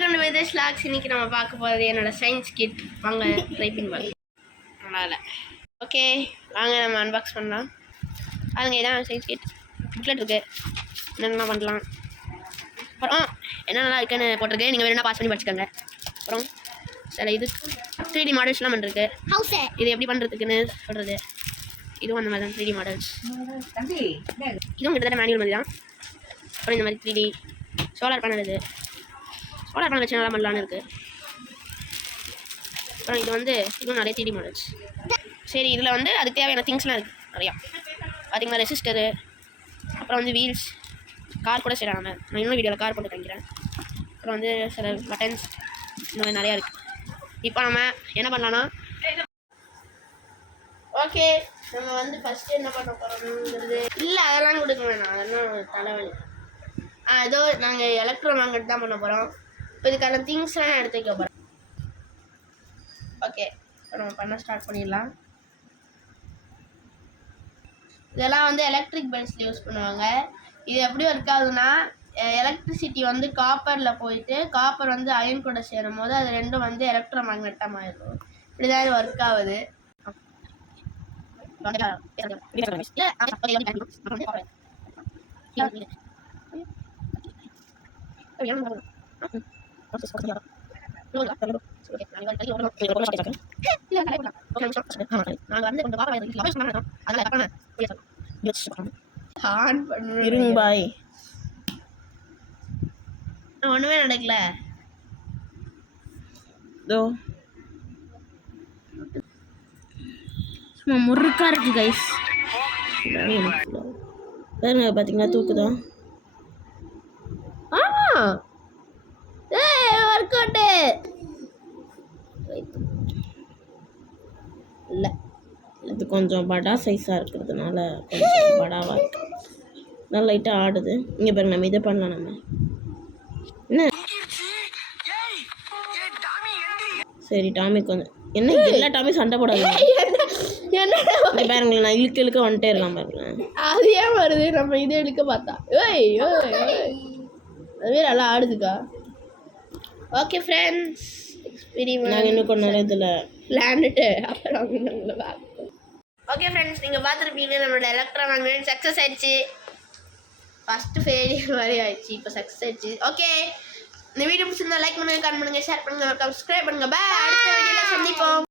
Welcome to Videsh lakhs. இன்னைக்கு நம்ம பார்க்க போகிறது என்னோட சயின்ஸ் கிட். வாங்க ட்ரை பண்ணி பார்க்கலாம். நல்லா ஓகே, வாங்க நம்ம அன்பாக்ஸ் பண்ணலாம். அதுங்க இதான் சயின்ஸ் கிட். புக்லெட் இருக்குது, என்னென்ன பண்ணலாம். அப்புறம் என்னென்னலாம் இருக்குன்னு போட்டிருக்கு, நீங்கள் வேணும்னா பாஸ் பண்ணி படிச்சுக்கோங்க. அப்புறம் சில இது 3D மாடல்ஸ்லாம் பண்ணிருக்கு. இது எப்படி பண்ணுறதுக்குன்னு சொல்கிறது. இதுவும் அந்த மாதிரி தான் 3D மாடல்ஸ். இதுவும் கிட்டத்தட்ட மேனுவல் மாதிரி தான். அப்புறம் இந்த மாதிரி 3D சோலார் பேனல், இது சோலார் பேனல் வச்சு நல்லா பண்ணலான்னு இருக்குது. அப்புறம் இது வந்து இதுவும் நிறைய 3D மாடல்ஸ். சரி, இதில் வந்து அதுக்கு தேவையான திங்ஸ்லாம் இருக்குது நிறையா. பார்த்திங்கன்னா ரெசிஸ்டரு, அப்புறம் வந்து வீல்ஸ், கார் கூட செய்கிறாங்க. நான் இன்னும் வீடியோவில் கார் போட்டு காமிக்கிறேன். அப்புறம் வந்து சில பட்டன்ஸ், இந்த மாதிரி நிறையா இருக்குது. இப்போ நம்ம என்ன பண்ணலான்னா, ஓகே நம்ம வந்து ஃபஸ்ட்டு என்ன பண்ண போகிறோம்ங்கிறது இல்லை, அதெல்லாம் கொடுக்க வேணாம், அதெல்லாம் தலைவலி. ஏதோ நாங்கள் எலக்ட்ரோ மேக்னெட் தான் பண்ண போகிறோம். இப்போ இதுக்கான திங்ஸ்லாம் எடுத்து வைக்க போகிறோம். ஓகே, இப்போ நம்ம பண்ண ஸ்டார்ட் பண்ணிடலாம். இதெல்லாம் வந்து எலக்ட்ரிக் பெல்ஸில் யூஸ் பண்ணுவாங்க. இது எப்படி ஒர்க் ஆகுதுன்னா, எலக்ட்ரிசிட்டி வந்து காப்பரில் போயிட்டு காப்பர் வந்து அயன் கூட சேரும் போது அது ரெண்டும் வந்து எலக்ட்ரோ மேக்னெட்டாக மாறிடும். இப்படிதான் இது ஒர்க் ஆகுது. ஒண்ணுமே நடக்கல. சும்மா முறுக்கா இருக்கு கைஸ். பாருங்க, பாத்தீங்களா தூக்குதான். ஆமா, ஒர்க் அவுட் இல்ல. இது கொஞ்சம் படா சைஸா இருக்கிறதுனால கொஞ்சம் படாவா இருக்கு. நல்லா லைட்டா ஆடுது. இங்க பாருங்க, நம்ம இதை பண்ணலாம். நம்ம என்ன சரி, டாமி கொஞ்சம் என்ன எல்லா டாமி சண்டை போடாது. பாருங்களேன், நான் இழுக்க இழுக்க வந்துட்டே இருக்கலாம். பாருங்களேன், அது ஏன் வருது? நம்ம இதை இழுக்க பார்த்தா அதுவே நல்லா ஆடுதுக்கா. ஓகே ஃப்ரெண்ட்ஸ், நாங்கள் இன்னும் கொஞ்ச நேரம் இதில் விளையாண்டுட்டு அப்புறம் உங்களை பார்ப்போம். ஓகே ஃப்ரெண்ட்ஸ், நீங்கள் பார்த்துருப்பீங்க நம்மளோட எலக்ட்ரோ மேக்னெட் சக்ஸஸ் ஆயிடுச்சு. ஃபஸ்ட்டு ஃபெயிலியர் மாதிரி ஆயிடுச்சு, இப்போ சக்ஸஸ் ஆயிடுச்சு. ஓகே, இந்த வீடியோ பிடிச்சிருந்தா லைக் பண்ணுங்கள், கமெண்ட் பண்ணுங்கள், ஷேர் பண்ணுங்கள், சப்ஸ்கிரைப் பண்ணுங்கள். பாய், அடுத்த வீடியோவில் சந்திப்போம்.